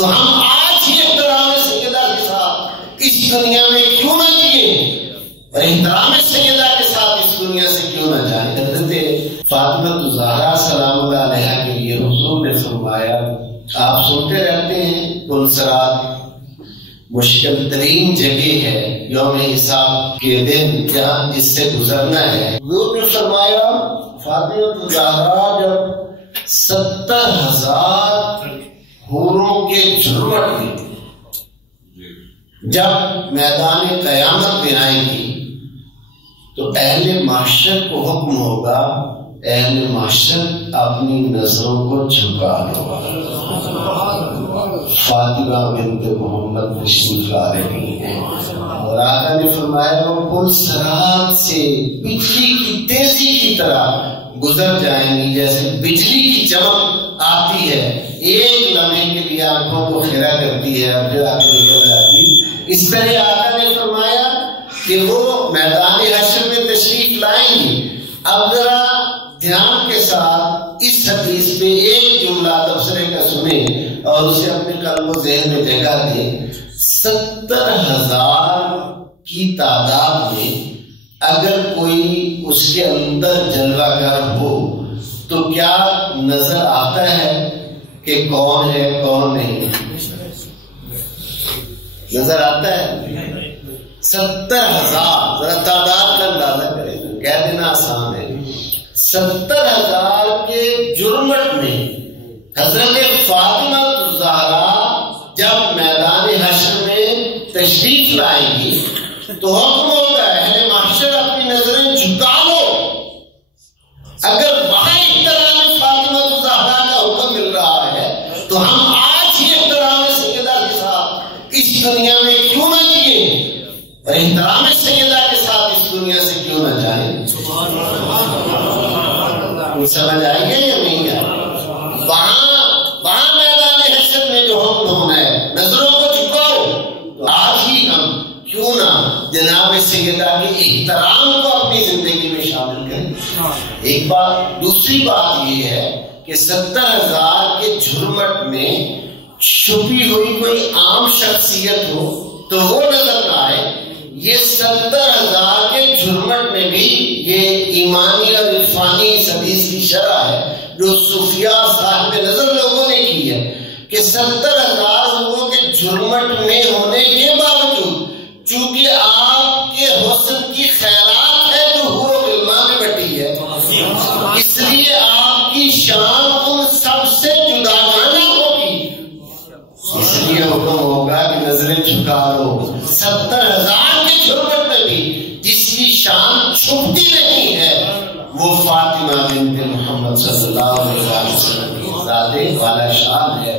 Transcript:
تو ہم آج ہی احترام سیدہ کے ساتھ اس دنیا میں کیوں نہ جئیں اور احترام سیدہ کے ساتھ اس دنیا سے کیوں نہ جائیں؟ حضرت فاطمہ الزہرا سلام اللہ علیہا کے لیے حضور نے فرمایا، آپ سنتے رہتے ہیں پلسرات مشکل ترین جگہ ہے یوم حساب کے دن جہاں اس سے گزرنا ہے۔ حضور نے فرمایا فاطمہ الزہرا جب 70,000 حوروں کے جھرمٹ میں جب میدان قیامت میں آئیں گی تو اہل محشر کو حکم ہوگا، اہل محشر اپنی نظروں کو جھکا لو، فاطمہ بنت محمد تشریف لا رہی ہیں۔ اور آقا نے فرمایا وہ پل صراط سے بجلی کی تیزی کی طرح گزر جائیں گی، جیسے بجلی کی چمک آتی ہے، ایک لمحے کے لیے آنکھوں کو خیرہ کرتی ہے اور پھر آگے نکل جاتی۔ اس طرح آقا نے فرمایا کہ وہ میدان حشر میں تشریف لائیں گی۔ اب ذرا دھیان کے ساتھ اس حدیث پہ ایک جملہ تبصرے کا سنیں اور اسے اپنے قلب و ذہن میں جگہ دیں۔ 70,000 کی تعداد میں اگر کوئی اس کے اندر جلوہ گر ہو تو کیا نظر آتا ہے کہ کون ہے کون نہیں؟ نظر آتا ہے؟ 70,000 ذرا تعداد کا اندازہ کریں، کہہ دینا آسان ہے۔ 70,000 کے جرمٹ میں حضرت فاطمہ الزہرا جب میدان حشر میں تشریف لائیں گی تو حکم ہوگا اہل محشر اپنی نظریں جھکا لو۔ اگر وہاں احترام فاطمہ الزہرا کا حکم مل رہا ہے تو ہم آج ہی احترام سیدہ کے ساتھ اس دنیا میں کیوں نہ جئیں اور احترام سیدہ کے ساتھ اس دنیا سے کیوں نہ جائیں؟ سمجھ آئی ہے یا نہیں ہے؟ وہاں میدان حشر میں جو حکم ہونا ہے نظروں کو جھکاؤ، تو آج ہی ہم کیوں نہ جناب سیدہ کے احترام کو اپنی زندگی میں شامل کریں۔ ایک بات، دوسری بات یہ ہے کہ 70,000 کے جھرمٹ میں چھپی ہوئی کوئی عام شخصیت ہو تو وہ نظر نہ آئے۔ یہ 70,000 کے جھرمٹ میں بھی یہ ایمانی اور عرفانی حدیث کی شرح ہے جو صوفیاء صاحب نظر لوگوں نے کی ہے کہ 70,000 لوگوں کے جھرمٹ میں ہونے کے باوجود چونکہ آپ کے حسن کی خیرات ہے جو حور و غلمان میں بٹی ہے، اس لیے آپ کی شان ان سب سے جداگانہ ہوگی، اس لیے حکم ہوگا کہ نظریں جھکا لو۔ 70,000 کے جھرمٹ میں بھی جس کی شان چھپتی نہیں ہے وہ فاطمہ بنت محمد صلی اللہ علیہ وسلم کی ذات والا شان ہے۔